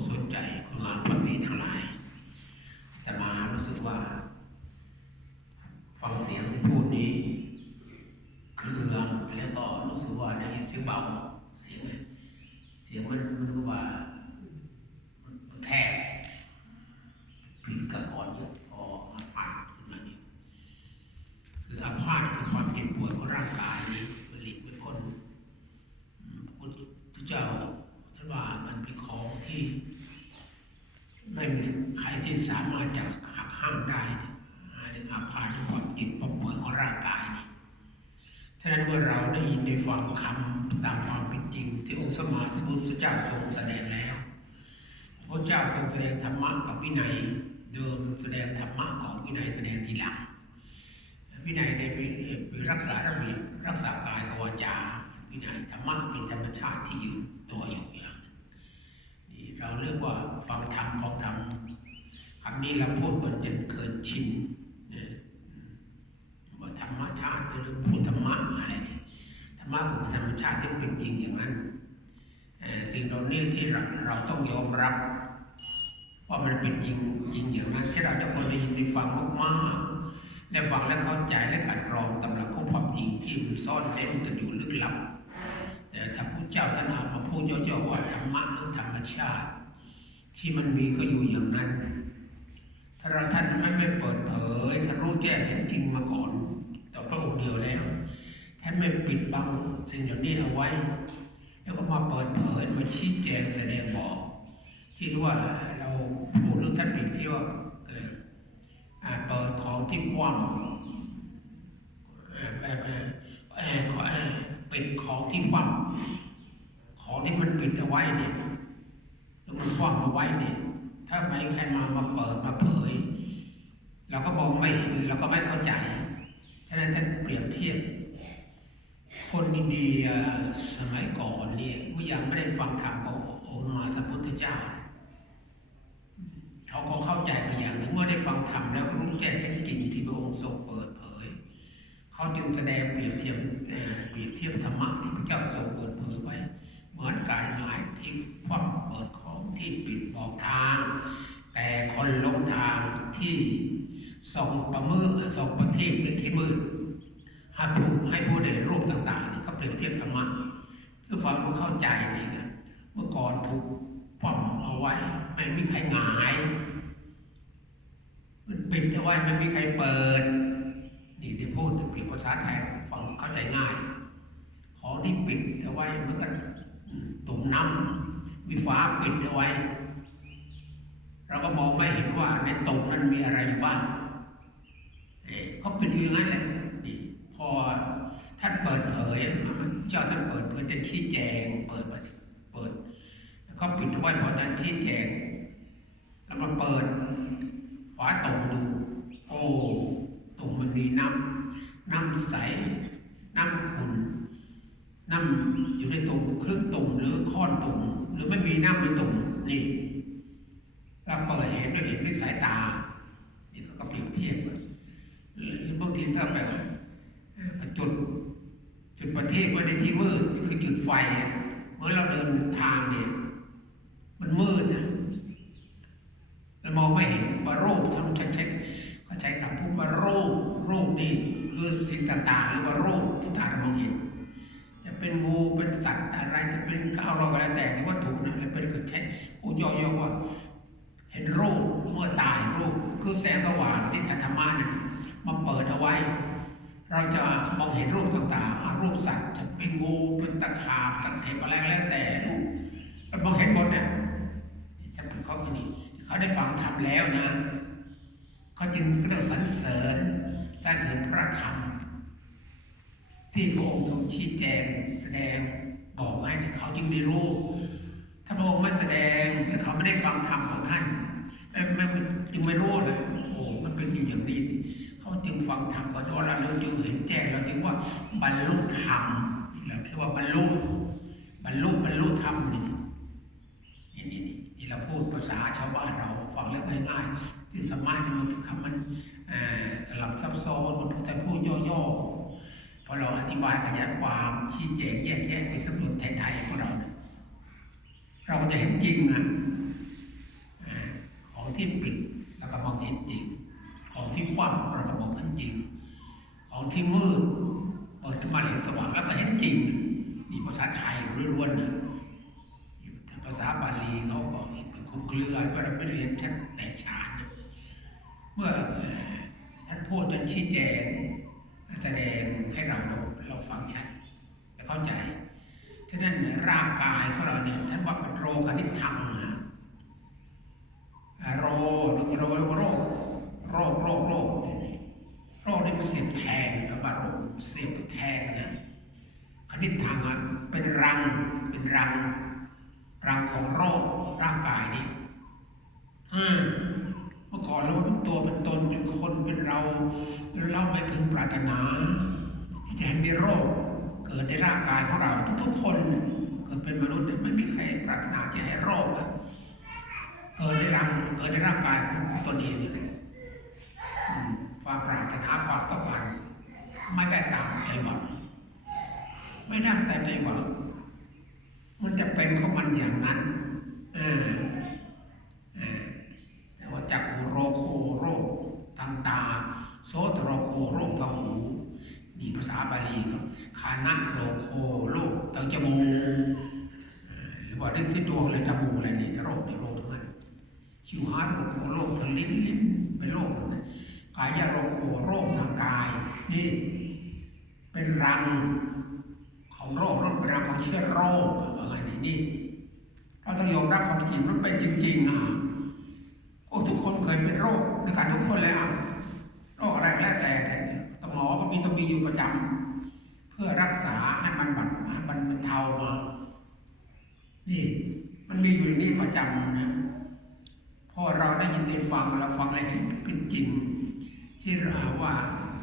ู้สนใจคุณงามความดีทั้งหลาย แต่มารู้สึกว่า ฟังเสียงที่พูดนี้เครื่องแล้วก็รู้สึกว่าได้ยินเสียงเบาเสียงเลยเสียงมันมันรู้ว่ามันแคบผิดกับอ่อนเยอะพออาพาธขึ้นมานี่คืออาพาธคือความเจ็บป่วยของร่างกายนี้ผลิตเป็นคนอืมพระพุทธเจ้าท่านว่ามันเป็นของที่ ไม่มีใครที่สามารถจะหักห้ามได้เนี่ยเรื่องอาพาธด้วยความเจ็บปวดของร่างกายนี่ฉะนั้นเมื่อเราได้ยินได้ฟังคำตามความเป็นจริง ที่องค์สมมาสมุทรเจ้าทรงแสดงแล้วพระเจ้าทรงแสดงธรรมะกับวินัยเดิมแสดงธรรมะก่อนวินัยแสดงทีหลังวินัยในไปรักษาระเบียบรักษากายกับวาจาวินัยธรรมะเป็นธรรมชาติที่อยู่ตัวอยู่อย่าง เราเรียกว่าฟังธรรมฟังธรรมคำนี้เราพูดกันจนเกินชินว่าธรรมชาติหรือพูดธรรมะอะไรนี่ธรรมะคือธรรมชาติที่เป็นจริงอย่างนั้นเอ่อสิ่งเหล่านี้ที่เราเราต้องยอมรับว่ามันเป็นจริงจริงอย่างนั้น ที่เราได้คนได้ยินได้ฟังมากๆได้ฟังและเข้าใจและกัดกรองตำหลักของความจริงที่มันซ่อนเร้นกันอยู่ลึกลับ แต่ถ้าพระเจ้าท่านเอามาพูดย่อๆว่าธรรมะหรือธรรมชาติ ที่มันมีก็อยู่อย่างนั้น ถ้าเราท่านไม่ไม่เปิดเผยท่านรู้แจ้งเห็นจริงมาก่อนต่อพระองค์เดียวแล้วท่านไม่ปิดบังสิ่งเหล่านี้เอาไว้ แล้วก็มาเปิดเผยมาชี้แจงแสดงบอก ที่ว่าเราพูดเรื่องท่านปิดที่ว่าเอ่ออ่าเปิดของที่กว้างแบบเอ่อเอ่อขอ เปิดของที่ว้างของที่มันปิดเอาไว้เนี่ยแล้วมันว้างเอาไว้เนี่ย ถ้าไม่ใครมามาเปิดมาเผยเราก็มองไม่เห็นเราก็ไม่เข้าใจฉะนั้นท่านเปรียบเทียบ คนอินเดียสมัยก่อนเนี่ยเมื่อยังไม่ได้ฟังธรรมขององค์มาสัมพุทธเจ้าเขาก็เข้าใจไปอย่างหนึ่งเมื่อได้ฟังธรรมแล้วรู้แจ้งเห็นจริงที่พระองค์ทรงเปิดเผย เขาจึงแสดงเปรียบเทียบ เอ่อเปรียบเทียบธรรมะที่พระเจ้าทรงเปิดเผยไว้ เหมือนการหงายที่คว่ำเปิดของที่ปิดบอกทาง แต่คนหลงทางที่ส่งประมือส่งประเทีปเป็นที่มืดให้ผู้ให้ผู้ได้รูปต่างๆนี่เขาเปรียบเทียบธรรมะเพื่อความรู้เข้าใจนี่นะเมื่อก่อนถูกคว่ำเอาไว้ ไม่มีใครหงาย มันปิดเอาไว้ไม่มีใครเปิด นี่ได้พูดเปรียบภาษาไทยฟังเข้าใจง่าย ขอที่ปิดเอาไว้มือนกับตุ่มน้ำมีฟ้าปิดเอาไว้ เราก็มองไม่เห็นว่าในตุ่มนั้นมีอะไรอยู่บ้างเอ้เขาปิดอยู่อย่างนั้นแหละนี่พอท่านเปิดเผยเจ้าท่านเปิดเผยจะชี้แจง เปิดมาเปิดเขาปิดเอาไว้พอท่านชี้แจง แล้วมาเปิดฝาตุ่มดู โอ้ตุ่มมันมีน้ำน้ำใส น้ำอยู่ในตุ่มครึ่งตุ่มหรือค้อนตุ่มหรือไม่มีน้ำในตุ่มนี่เราเปิดเห็นด้วยเห็นด้วยสายตา นี่ก็เปรียบเทียบหรือบางทีถ้าแบบจุดจุดประเทีปไว้ในที่มืดคือจุดไฟเมื่อเราเดินทางเนี่ยมันมืดนะเรามองไม่เห็นว่ารูปเขาใช้ใช้เขาใช้คำพูดว่ารูปรูปนี่คือสิ่งต่างๆหรือว่ารูปที่ตาเรา เป็นก้าวเราก็แล้วแต่ที่วัตถุนั้นเป็นคือใช้พูดย่อๆว่า เห็นรูปเมื่อตายรูปคือแสงสว่างที่ธรรมะเนี่ยมาเปิดเอาไว้ เราจะมองเห็นรูปต่างๆรูปสัตว์จะเป็นงูเป็นตะขาบตะเข็บอะไรแล้วแต่รูปเรามองเห็นหมดเนี่ยถ้าเป็นเขาคนนี้เขาได้ฟังธรรมแล้วนะเขาจึงเรียกสรรเสริญสรรเสริญพระธรรมที่พระองค์ทรงชี้แจงแสดง บอกให้เนี่ยเขาจึงได้รู้ ถ้าพระองค์ไม่แสดงและเขาไม่ได้ฟังธรรมของท่านไม่ไม่จึงไม่รู้เลยโอ้มันเป็นอยู่อย่างนี้เขาจึงฟังธรรมก่อนว่าเราจึงเห็นแจ้งเราจึงว่าบรรลุธรรมเราเรียกว่าบรรลุบรรลุบรรลุธรรมนี่นี่นี่นี่เราพูดภาษาชาวบ้านเราฟังแล้วง่ายๆที่สามารถมันคือคำมันสลับซับซ้อนมันจะพูดย่อๆ พอเราอธิบายขยายความชี้แจงแยกแยะในสำนวนไทยๆของเรา เราจะเห็นจริงนะที่ปิดแล้วก็มองเห็นจริง ของที่กว้างเราก็มองเห็นจริง ของที่มืดเปิดขึ้นมาเห็นสว่างแล้วก็เห็นจริงนี่ภาษาไทยล้วนๆนะแต่ภาษาบาลีเขาก็เห็นเป็นคลุมเครือว่าเราไม่เรียนชั้นแต่ชานเมื่อท่านพูดจนชี้แจง แสดงให้เราเราฟังชัดและเข้าใจฉะนั้นร่างกายของเราเนี่ยท่านว่าเป็นโรคนิธรรมนะโรหรือโรโรโรคโรคโรคโรคโรคนี่มันเสียบแทงกับว่าโรคเสียบแทงนะคณิตทางอะเป็นรังเป็นรัง รังของโรคร่างกายนี่อืมเมื่อก่อนเราเป็นตัวเป็นตนเป็นคนเป็นเรา เราไม่พึงปรารถนา ที่จะให้มีโรค เกิดในร่างกายของเรา ทุกๆคนเกิดเป็นมนุษย์เนี่ยไม่มีใครปรารถนาจะให้โรคเกิดในร่างเกิดในร่างกายของตนเองนี่อืมความปรารถนาความต้องการไม่ได้ตามใจหวังไม่ได้ตามใจหวังมันจะเป็นของมันอย่างนั้นเออแต่ว่าจักโรโคโรคทางตาโสต โรคโรคทางหูนี่ภาษาบาลีครับคานะโรโคโรคทางจมูกหรือว่าได้สิ้นดวงเลยจมูกอะไรนี่โรคในโรคทั้งนั้นชิวหาโรโคโรคทางลิ้นลิ้นเป็นโรคทั้งนั้นกายโรโคโรคทางกายนี่เป็นรังของโรครเป็นรังของเชื้อโรคอะไรนี่นี่เราต้องยอมรับความจริงมันเป็นจริง ๆ อะก็ทุกคนเคยเป็นโรคในการทุกคนเลยอะ โรคอะไรก็แล้วแต่แต่แต่หมอก็มีต้องมีอยู่ประจำเพื่อรักษาให้มันบัดให้มันบรรเทามานี่มันมีอยู่อย่างนี้ประจำนะพอเราได้ยินได้ฟังเราฟังอะไรเห็นเป็นจริง ที่เราว่า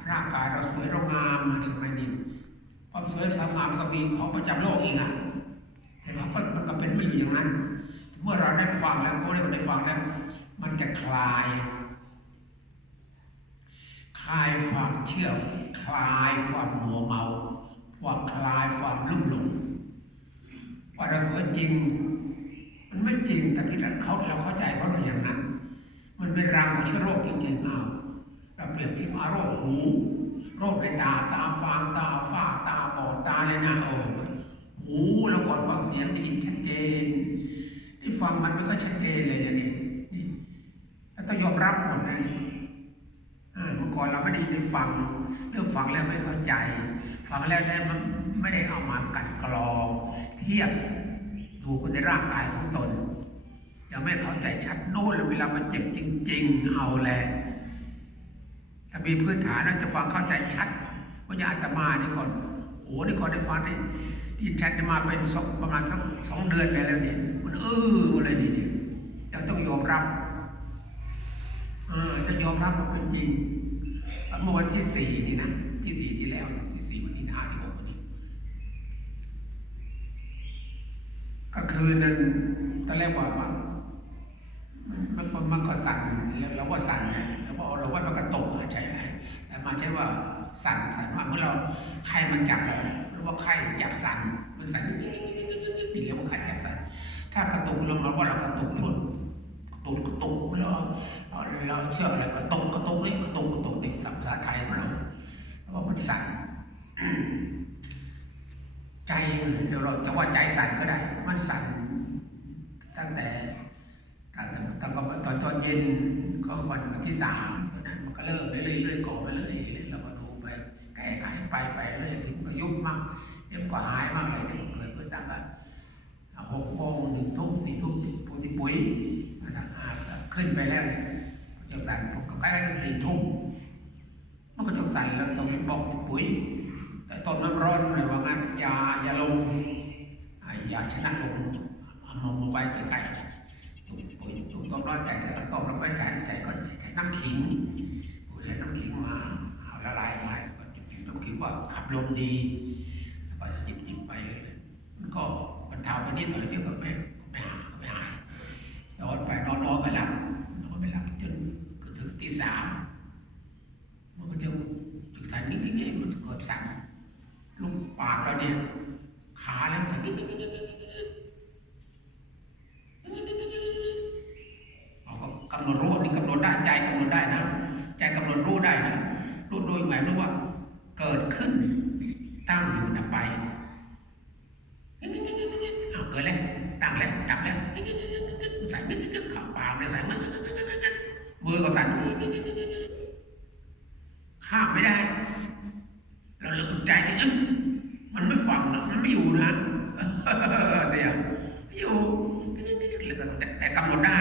ร่างกายเราสวยเรางามสมัยนี้ความสวยสามามันก็มีของประจำโลกอีกอะแต่ว่ามันก็เป็นไม่อยู่อย่างนั้น เมื่อเราได้ฟังแล้วเขาได้ได้ฟังแล้วมันจะคลาย ลายความเชื่อคลายความมัวเมาความคลายความลุ่มหลงว่าเราสวยจริง มันไม่จริงแต่ที่เราเขาเราเข้าใจเขาเราอย่างนั้น มันเป็นรังของเชื้อโรคจริงๆเอ้าเราเปรียบเทียบว่าโรคหูโรคในตาตาฟางตาฝ้าตาบอดตาเลยนะโอ้หูเราก่อนฟังเสียงได้ยินชัดเจนที่ฟังมันไม่ค่อยชัดเจนเลยอันนี่นี่แล้ต้องยอมรับหมดนะนี่อ่าเมื่อ ก่อนเราไม่ได้ได้ฟังเรื่องฟังแล้วไม่เข้าใจ ฟังแล้วได้มันไม่ได้เอามากัดกรองเทียบดูคนในร่างกายของตนยังไม่เข้าใจชัดโน้นเลยเวลามันเจ็บจริง ๆ เอาแหละถ้ามีพื้นฐานแล้วจะฟังเข้าใจชัดว่าจะอาตมานี่ก่อนโอ้นี่ก่อนได้ฟังนี่ที่ชัดจะมาเป็นสองประมาณสักสองเดือนไปแล้วนี่มันเออหมดเลยนี่เนี่ยยังต้องยอมรับ เออจะยอมรับว่าเป็นจริง เมื่อวันที่สี่นี่นะที่สี่ที่แล้วที่สี่วันที่ห้าที่หกวันนี้ก็คือนั้นตอนแรกว่ามันมันมันก็สั่นแล้วเราก็สั่นเนี่ยแล้วพอเราว่ามันก็ตกใช่ไหมแต่มันใช่ว่าสั่นสั่นว่าเมื่อเราไข้มันจับเราหรือว่าไข้จับสั่นมันสั่นนิดๆๆๆๆนี่เรียกว่าไข้จับสั่นถ้ากระตุกลงมาว่าเรากระตุกพุ่นกระ ตุกกระตุกแล้วเราเชื่ออะไรกระตุกกระตุกนี่กระตุกกระตุกนี่สัมภาษาไทยของเราเพราะว่ามันสั่นใจเดี๋ยวเราจะว่าใจสั่นก็ได้ มันสั่นตั้งแต่ตั้งแต่ตั้งแต่ตอนตอนเย็นก็วันวันที่สามตอนนั้นมันก็เริ่มไปเรื่อยเรื่อยๆก่อไปเรื่อยเราก็ดูไปแก้ไขไปไปเรื่อยถึงก็ยุบมั่งเดี๋ยวมันก็หายมั่งอะไรที่มันเกิดเพื่อตั้งแต่ หกโมงหนึ่งทุ่มสี่ทุ่มปุยปุ๋ยขึ้นไปแล้วเนี่ยจังสันผมก็ใกล้จะสี่ทุ่มมันก็จังสันแล้วต้องบอกปุ๋ยแต่ต้นมันร้อนเลยว่างั้นยาอย่าลงอ่ายาชนะลงเอามาไว้ใกล้ๆเนี่ยตุ่มปุ๋ยตุ่มต้มร้อนแต่แต่ต้มแล้วไม่ใช้ใจก็ใช้น้ำขิงใช้น้ำขิงมาละลายไปก็จิบจิบน้ำขิงว่าขับลมดีแล้วก็จิบจิบไปเลยมันก็ บรรเทาไปนิดหน่อยเดี๋ยวก็ไม่ไม่หายไม่หาย นอนไปนอนนอนไปหลับนอนไปหลับจนถึงตีสามมันก็จะจุดสั่นนิดนิดๆมันเกิดสั่นลูกปากเราเนี่ยขาแล้วสั่นนิดนิดนิดนิดนิดนิดเราก็กำหน หนดรู้นี่กำหนดได้ใจกำหนดได้นะใจกำหนดรู้ได้นะรู้โดยหมายรู้ว่า เกิดขึ้น ตั้งอยู่ดับไปเอาเกิดแล้วตั้งแล้วดับแล้วใส่ขับปากเลยใส่มือมือก็สั่นข้ามไม่ได้ เราเลือกใจที่นั้นมันไม่ฟังนะมันไม่อยู่นะเสียไม่อยู่แต่แต่กำหนดได้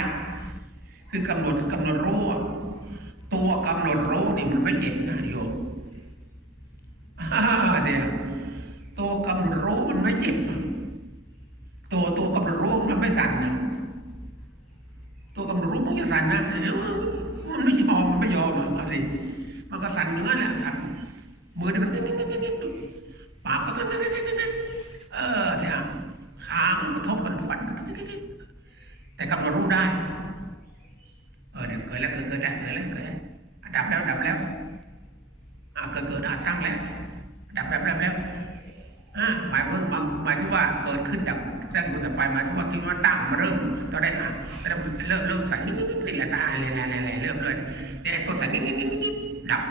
คือกำหนดคือกำหนดรู้อะตัวกำหนดรู้นี่มันไม่เจ็บนะโยมเสียตัวกำหนดรู้มันไม่เจ็บนะตัวตัวกำหนดรู้มันไม่สั่นนะตัวกำหนดรู้มันจะสั่นนะมันไม่ยอมมันไม่ยอมอะเอาสิมันก็สั่นอย่างนั้นแหละสั่นมือเนี่ยมันปากก็เออเสียขางกระทบกันฟันแต่กำหนดรู้ได้ เออเดี๋ยวเกิดแล้วเกิดเกิดแล้วเกิดแล้วเกิดแล้วดับแล้วดับแล้วอ่าเกิดเกิดอ่าตั้งแล้ว ดับแบบแล้วแล้วอ่าหมายว่าหมายหมายที่ว่าเกิดขึ้นดับตั้งอยู่ดับไปหมายที่ว่าที่ว่าตั้งมาเริ่มตอนแรกอะแต่เริ่มเริ่มสั่นนิดนิดนิดนี่แหละตาอะไรอะไรอะไรเริ่มเลยแต่ตัวสั่นนิดนิดนิดนิดดับ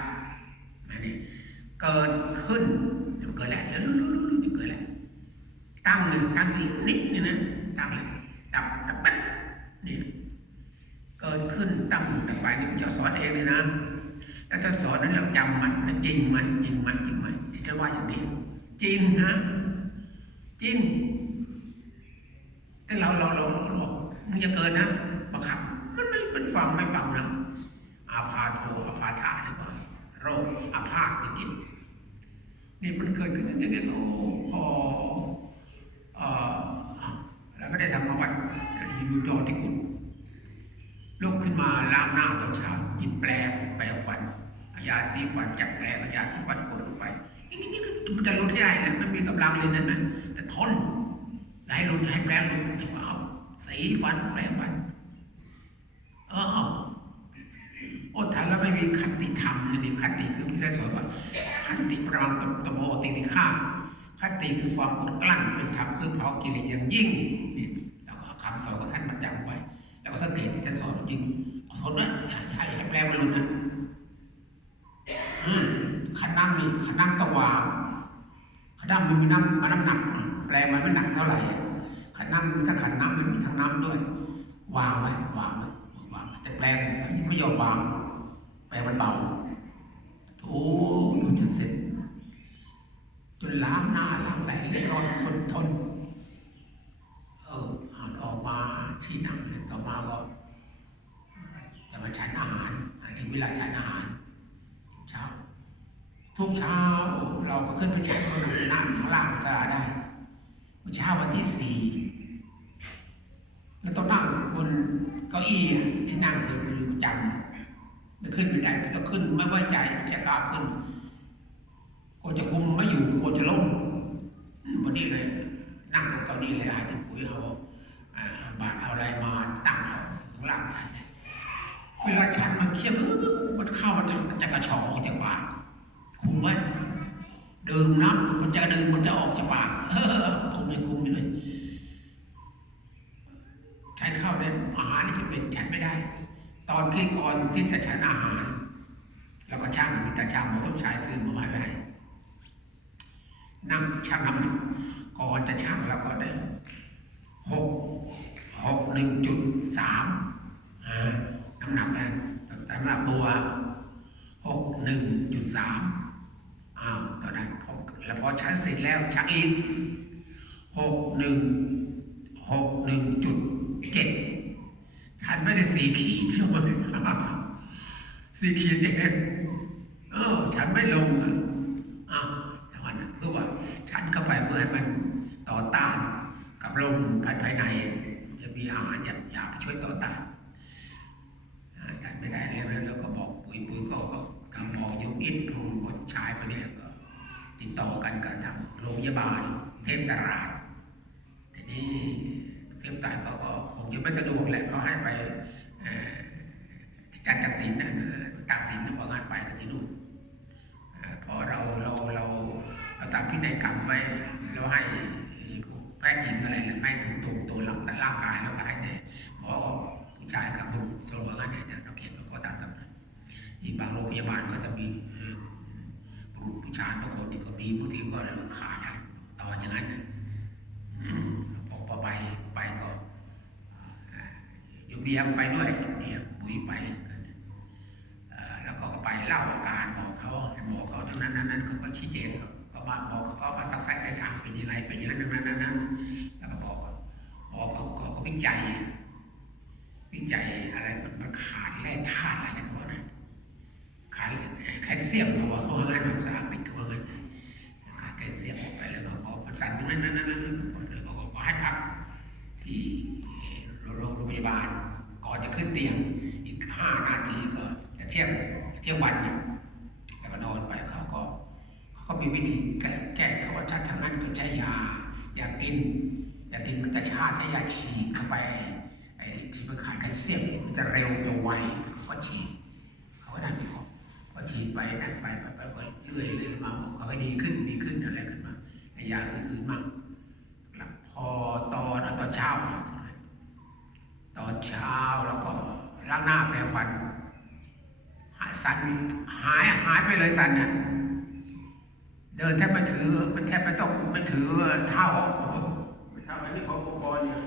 อันนี้เกิดขึ้นเกิดแล้วแล้วรู้รู้รู้เกิดแล้วตั้งหนึ่งตั้งอีกนิดนี่นะตั้งเลยดับดับแป๊บนี่ เกิดขึ้นตั้งอยู่ดับไปนี่มันจะสอนเองเลยนะ แล้วถ้าสอนนั้นเราจำมันแล้วจริ งไหมจริงไหมจริงไหมที่จะว่าอย่างนี้ จริงนะจริง แต่เราเราเราเราเรามึงจะเกินนะบังคับ มันไม่มันฟังไม่ฟังนะอาพาโทอาพาธาหรือเปล่าโรคอาพาธคือจิตนี่มันเกิดขึ้นอย่างนี้โอ้พอเออแล้วก็ได้ทำมาวัดอยู่ยอที่กุฏลุกขึ้นมาล้างหน้าตอนเช้าหยิบแปรงแปรงฟัน ยาสีฟันจับแปรงยาสีฟันกดลงไปนี่มันจะลดที่ไรเลยมันมีกำลังเลยนั่นนะแต่ทนให้ลดให้แปรงลุดจะเอาสีฟันแปรงฟันเออโอ้ถ้าเราไม่มีคติธรรมนี่คติคือพี่ได้สอนว่าคติปรางตตโมติติข้าคติคือความอดกลั้นเป็นธรรมคือเผากิเลสอย่างยิ่งนี่แล้วก็คำสอนของท่านมาจำไว้ แล้วก็สังเกตที่ท่านสอนจริงขอโทษนะอย่าให้แปลมันลุดนะอืมขันน้ำนี่ขันน้ำตะวางขันน้ำมันมีน้ำมันน้ำหนัก แปลมันไม่หนักเท่าไหร่ขันน้ำมีทั้งขันน้ำมันมีทั้งน้ำด้วย วางไว้วางไว้วางไว้แต่แปลงไม่ยอมวางแปลมันเบาโถถูจนเสร็จจนล้างหน้าล้างไหลเรียบร้อยคนทน เอออ่านออกมาที่นั่งเนี่ยต่อมาก็จะมาฉันอาหารถึงเวลาฉันอาหารเช้าทุกเช้าเราก็ขึ้นไปฉันบนอุจจาระข้างล่างจะได้ เช้าวันที่สี่แล้วต้องนั่งบนเก้าอี้ที่นั่งเคยไปอยู่ประจำไม่ขึ้นไม่ได้ไม่ต้องขึ้น ไม่ไว้ใจจะกล้าขึ้นกลัวจะคุมไม่อยู่กลัวจะล้มมวันนี้เลยนั่งตรงเก้าอี้เลยหาที่ปุ๋ยเอาบาทเอาอะไรมาตั้งเอาข้างล่างฉันเวลาฉันมันเคียวมันเข้ามันจะมันจะกระชอกออกจากปากคุมไว้ ดื่มน้ำมันจะดื่มมันจะออกจากปากเออคุมไม่คุมไม่เลยฉันเข้าในอาหารนี่จะเป็นฉันไม่ได้ ตอนที่ก่อนที่จะฉันอาหารแล้วก็ช่างมีตาช่างมาต้องใช้ซื้อมาไว้ให้นั่งช่างน้ำหนักก่อนจะช่างแล้วก็ได้หกหกหนึ่งจุดสามน้ำหนักนะแต่น้ำหนักตัวหกหนึ่งจุดสาม อ้าวตอนนั้นพอแล้วพอชันเสร็จแล้วชักอีกหกหนึ่งหกหนึ่งจุดเจ็ดฉันไม่ได้สี่ขีดเที่ยวเลยสี่ขีดเองเออฉันไม่ลงอะอ้าวแต่วันนั้นเพื่อว่าฉันเข้าไปเพื่อให้มันต่อต้านกับลมภายภายใน จะมีอาหารหยาบหยาบช่วยต่อต้านอ่านไม่ได้แล้วแล้วก็บอกปุ๋ยปุ๋ยก็ ทางบอกยกอินทงบทชายไปเนี่ยก็ติดต่อกันกับทางโรงพยาบาลเทพตราดทีนี้เทพตราดเขาก็คงจะไม่สะดวกแหละเขาให้ไปจัดจักสินนะตัดสินว่างานไปกันที่นู่นเอ่อพอเราเราเราเราตามพินัยกรรมไว้เราให้แพทย์หญิงอะไรแหละไม่ถูกตรงตัวเราแต่ร่างกายเราก็ให้แต่หมอผู้ชายกับบุรุษสรุปว่างานไหนแต่ พ ยาบาลก็จะมีบุรุษผู้ชายบางคนที่ก็มีบางทีก็ขาดตอนอย่างนั้นน่ะอืมพอไปไปก็อยู่เบียร์ไปด้วยเบียร์ปุ๋ยไปแล้วก็ไปเล่าอาการบอกเขาให้บอกเขาทั้งนั้นนั้นนั้นเขาก็ชี้แจงก็มาบอกเขาก็มาซักไซใจทางเป็นยังไงเป็นอย่างนั้นนั้นนั้นนั้นแล้วก็บอกว่าอ๋อเขาเขาก็วิจัยวิจัยอะไรมันขาดแร่ธาตุอะไรเขาว่านะขาดแค ลเซียมเขาว่าเขาว่านภาษาอังกฤษเขาว่างั้นขาดแคลเซียมออกไปแล้วก็บอกมันสั่นอย่างนั้นนั้นนั้นนั้นแล้วก็ก็ให้พักที่โรงพยาบาลก่อนจะขึ้นเตียงอีกห้านาทีก็จะเที่ยงเที่ยงวันเนี่ยแล้วก็นอนไปเขาก็เขาก็มีวิธีแก้แก้เขาว่าชัดทางนั้นก็ใช้ยายากินยากินมันจะชาใช้ยาฉีดเข้าไปไอ้ที่มันขาดแคลเซียมมันจะเร็วจะไวก็ฉีดเขาก็ได้มีของพอฉีด ไปนั่นไปไปไปไปเรื่อยเรื่อยมาบอกเขาก็ดีขึ้นดีขึ้นอะไรขึ้นมาไอ้ยาอื่นๆมั่งแล้วพอตอนตอนเช้า ตอนเช้าแล้วก็ล้างหน้าแปรงฟันหายสันหายหายไปเลยสันเนี่ยเดินแทบไม่ถือมันแทบไม่ต้องไม่ถือเท้าไม่เท้าอันนี้ของอุปกรณ์เนี่ย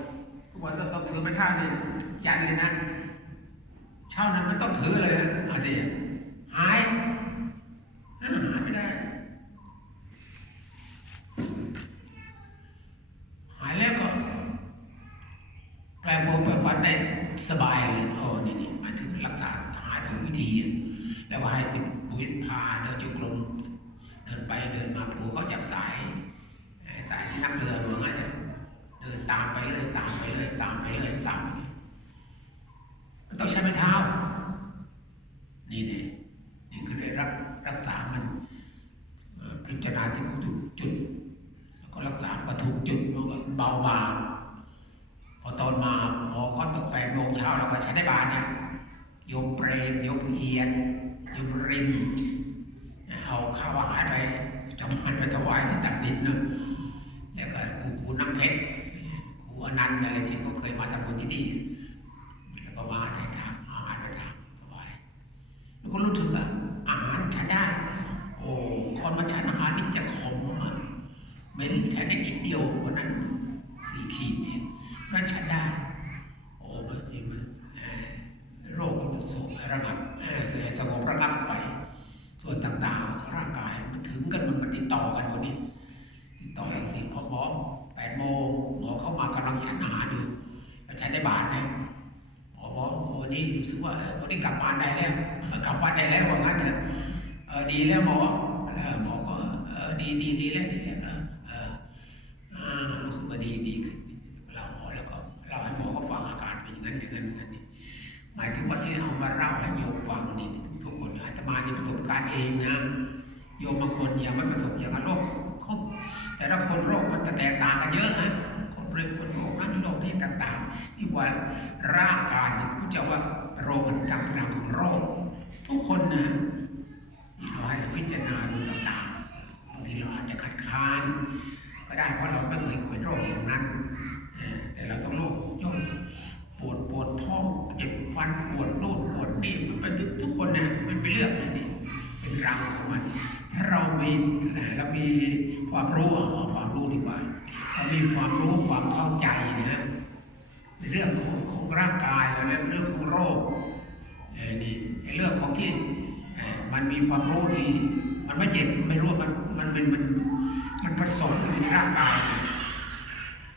ทุกวันต้องต้องถือไปท่านี่ยันเลยนะเช้านั้นไม่ต้องถือเลยอาจจะหายหายไม่ได้ หายแล้วก็แปลงโมเปิดวันได้สบายเลยโอ้นี่นี่หมายถึงรักษาหายถึงวิธี แล้วว่าให้ติดบุญพาเดินจุกลมเดินไปเดินมาผูเขาจับสายสายที่นักเรือหลวงอาจจะ เดินตามไปเลยตามไปเลยตามไปเลยตามไปมันต้องใช้ไม้เท้า นี่เนี่ยนี่คือได้รักรักษามันเอ่อพิจารณาที่ถูกจุด แล้วก็รักษาก็ ถูกจุดมันก็เบาบางพอตอนมาหมอเขาต้องแปดโมงเช้าเราก็ใช้ได้บานเนี่ยโยกเปรมโยกเอียนโยกริมเอาข้าวอาหารไปจำมันไปถวายที่ตักสินเนอะแล้วก็ครูครูน้ำเพชรครูอนันต์อะไรที่เขาเคยมาทำบุญที่นี่แล้วก็มาถ่ายทำอาหารไปทำถวายแล้วก็รู้สึกว่าอาหารฉันได้ โอ้คนมาฉันอาหารนี่จะขมอะไม่ได้ฉันได้นิดเดียววันนั้นสี่ขีดเนี่ยนั่นฉันได้ โอ้มันมันเอ่อโรคมันสงบระงับเอ่อเสียสงบระงับไป ส่วนต่างๆของร่างกายมันถึงกันมันมาติดต่อกันหมดนี่ ติดต่อเลขสี่พอหมอแปดโมงหมอเข้ามากำลังฉันอาหารอยู่มาใช้ได้บาทนะหมอบอกโอ้นี่รู้ สึกว่าเออวันนี้กลับบ้านได้แล้วกลับบ้านได้แล้วว่างั้นเถอะเออดีแล้วหมอหมอก็เออดีดีดีแล้วดีแล้วเออเอออ่ารู้สึกว่าดีดีขึ้นเราหมอแล้วก็เล่าให้หมอก็ฟังอาการเป็นอย่างนั้นอย่างนั้นอย่างนั้นนี่หมายถึงว่าที่เอามาเล่าให้โยมฟังนี่ทุกคนอาตมานี่ประสบการณ์เองนะโยมบางคนอยังไม่ประสบอย่างนั้นโรคเขาแต่ละคนโรคมันจะแตกต่างกันเยอะฮะคนเรื่องคนโรคนั้นโรคนี้ต่างๆที่ว่าร่างกายเนี่ยผู้เจ้าว่า โรคมันต่างเป็นของโรค ทุกคนนะเราให้พิจารณาดูต่างๆบางทีเราอาจจะคัดค้าน ก็ได้เพราะเราไม่เคยเป็นโรคอย่างนั้น แต่เราต้องโรคย่อยปวดปวดท้องเจ็บฟันปวดโน่นปวดนี่มันเป็นทุกทุกคนนะมันเป็นเรื่องนะนี่เป็นรังของมัน ถ้าเรามีเรามีความรู้เอาความรู้ดีกว่าเรามีความรู้ความเข้าใจนะในเรื่องของของร่างกายแล้วเรื่องเรื่องของ มีความรู้ที่ มันไม่เจ็บไม่รู้มันมันมันมันมันผสมกันในร่างกาย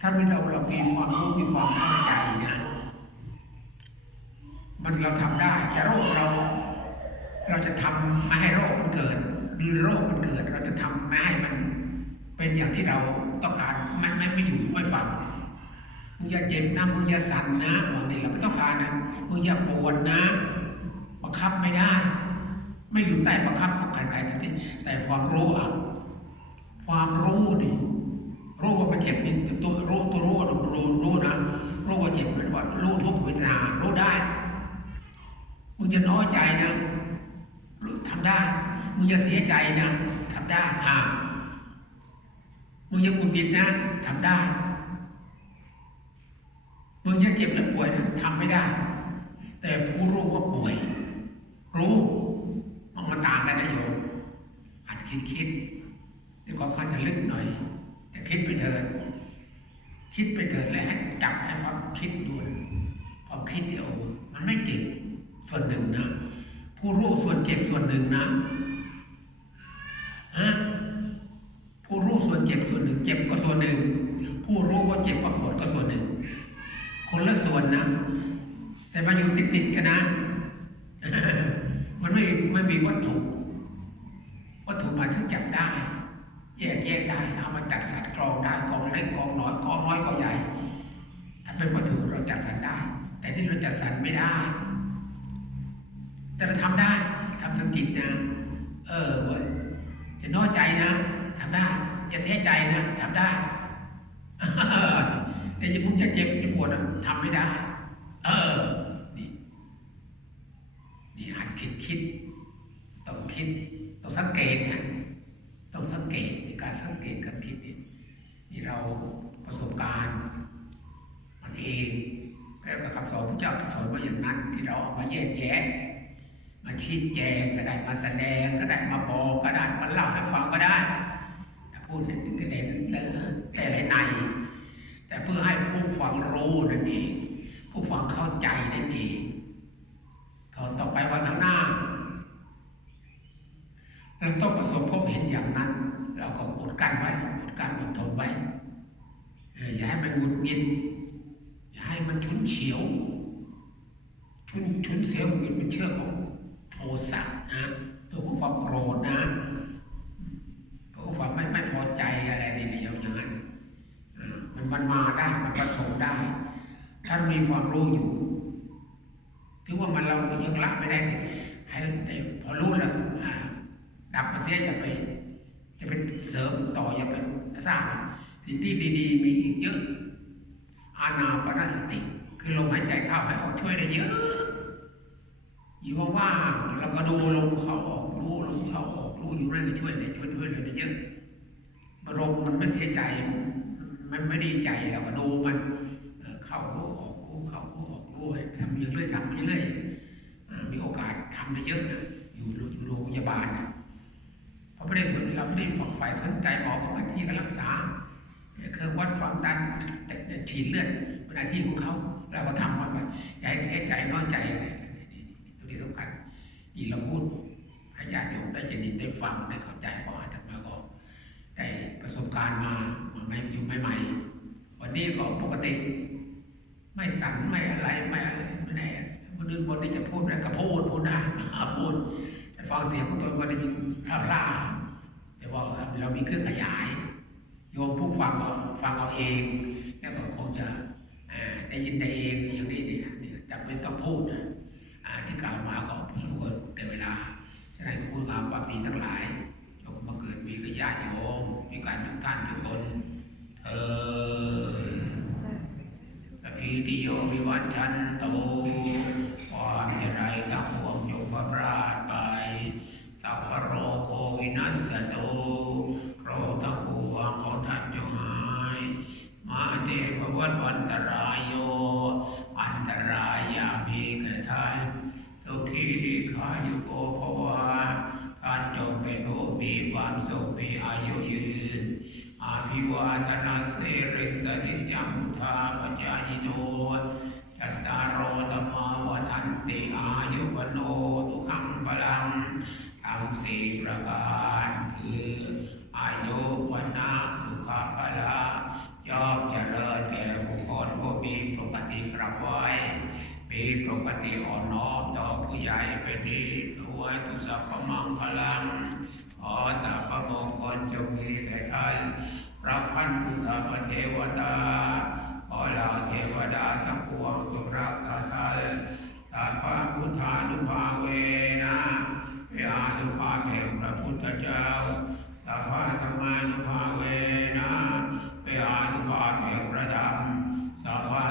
ถ้าเราเรามีความรู้มีความเข้าใจนะมันเราทำได้ แต่โรคเรา เราจะทำไม่ให้โรคมันเกิดหรือโรคมันเกิด เราจะทำไม่ให้มัน เป็นอย่างที่เราต้องการมันไม่ไม่อยู่ไม่ฟังมึงอย่าเจ็บนะมึงอย่าสั่นนะบอกนี่เราไม่ต้องการนะมึงอย่าปวดนะบังคับไม่ได้ ไม่อยู่ใต้บังคับของใครๆทั้งสิ้นแต่ความรู้อะความรู้นี่รู้ว่ามันเจ็บนี่ตัวรู้ตัวรู้รู้รู้นะรู้ว่าเจ็บเป็นว่ารู้ทุกเวทนารู้ได้มึงจะน้อยใจนะทำได้มึงจะเสียใจนะทำได้อ่ามึงจะกุบิดนะทำได้มึงจะเจ็บและป่วยนะทำไม่ได้ แต่ผู้รู้ว่าป่วย รู้ มันต่างกันนะโยมหัดคิดคิดเดี๋ยวก็ค่อยจะลึกหน่อยจะคิดไปเถิดคิดไปเถิดและให้จับให้ความคิดด้วยพอคิดเดี๋ยวมันไม่จริงส่วนหนึ่งนะ ผู้รู้ส่วนเจ็บส่วนหนึ่งนะฮะผู้รู้ส่วนเจ็บส่วนหนึ่ง เจ็บก็ส่วนหนึ่ง ผู้รู้ว่าเจ็บบปวดก็ส่วนหนึ่ง คนละส่วนนะ แต่มาอยู่ติดๆกันนะ ไม่มีวัตถุ วัตถุมาถึงจับได้ แยกแยกได้เอามาจัดสรรกรองได้กองเล็กกองน้อยกองน้อยกองใหญ่ถ้าเป็นวัตถุเราจัดสรรได้ แต่นี่เราจัดสรรไม่ได้ แต่เราทำได้ทำทางจิตนะ เออเว้ยจะน้อยใจนะทำได้ อย่าเสียใจนะทำได้แต่อย่าพุ่งจะเจ็บจะปวดอะทำไม่ได้ เออ นี่ นี่หัดคิดคิด ต้อง คิด ต้องสังเกตนะต้องสังเกตในการสังเกตการคิดนี่นี่เราประสบการณ์มันเองแล้วก็คำสอนพระเจ้าที่สอนมาอย่างนั้น ที่เราเอามาแยกแยะมาชี้แจงก็ได้มาแสดงก็ได้มาบอกก็ได้มาเล่าให้ฟังก็ได้พูดในถึงประเด่นแต่ละใน แต่เพื่อให้ผู้ฟังรู้นั่นเองผู้ฟังเข้าใจนั่นเองตอนต่อไปวันข้างหน้า เราต้องประสบพบเห็นอย่างนั้น เราก็อดกั้นไว้อดกั้นอดทนไว้อย่าให้มันหงุดหงิดอย่าให้มันฉุนเฉียว ชุนชุนเสียวหงุดหงิดเป็นเชื่อของโทสะนะตัวของความโกรธนะตัวของความไม่ไม่พอใจอะไรนี่เดียวอย่างนั้นมันมันมาได้มันประสบได้ ถ้ามีความรู้อยู่ถึงว่ามันเรายังละไม่ได้ให้พอรู้แล้ว เสียอย่าไป จะเป็นเสริมต่ออย่าไปสร้าง สิ่งที่ดีๆ มีอีกเยอะ อานาปนสติ คือลมหายใจเข้าหายออกช่วยได้เยอะอยู่ว่างๆแล้วก็ดูลมเข้าออกรู้ลมเข้าออกรู้อยู่นั่นก็ช่วยได้ช่วยช่วยเลยได้เยอะลมมันไม่เสียใจ มันไม่ดีใจเราก็ดูมันเข้ารู้ออกรู้เข้ารู้ออกรู้ทำอย่างเรื่อยทำอย่างเรื่อยมีโอกาสทำได้เยอะนะอยู่อยู่โรงพยาบาลนะ เราไม่ได้สนเราไม่ได้ฝักใฝ่สนใจหมอก็มาที่ก็รักษาเครื่องวัดความดันจะฉีดเลือดเป็นหน้าที่ของเขาเราก็ทำมันไปอย่าให้เสียใจน้อยใจอะไรตัวนี้สำคัญนี่เราพูดให้ญาติโยมได้จะดินได้ฟังได้เข้าใจเพราะอาตมาก็ได้ประสบการณ์มามาไม่อยู่ใหม่ๆวันนี้ก็ปกติ ไม่สั่นไม่อะไรไม่อะไรไม่ได้คนอื่นคนที่จะพูดอะไรก็พูดพูดได้พูด ฟังเสียงของตัวก็ได้ยินล่าๆแต่ว่าเรามีเครื่องขยาย โยมผู้ฟังก็ฟังเอาเอง แล้วก็คงจะอ่าได้ยินได้เองอย่างนี้เนี่ยนี่จำเป็นต้องพูดนะอ่าที่กล่าวมาก็สมควรแต่เวลาฉะนั้นคุณงามความดีทั้งหลายจงมาเกิดมีกับญาติโยมมีการทุกท่านทุกคนเธอสพพิติโยวิวัชชันโต สี่ประการคืออายุวันนาสุขภาละยอมเจริญแก่บุคคลผู้มีปกติกระไว้มีปกติอ่อนน้อมต่อผู้ใหญ่เป็นดีด้วยทุสัพพมังคลังขอสัพพมงคลจงมีแด่ท่านพระพันธุสัพเทวดาขอเหล่าเทวดาทั้งปวงจงรักษาท่านสัพพะพุทธานุภาเวนะ ยอนุภาพแห่งพระพุทธเจ้าสัพพะธรรมานุภาเวนะเปอนุภาพแห่งพระธรรมสัพพะ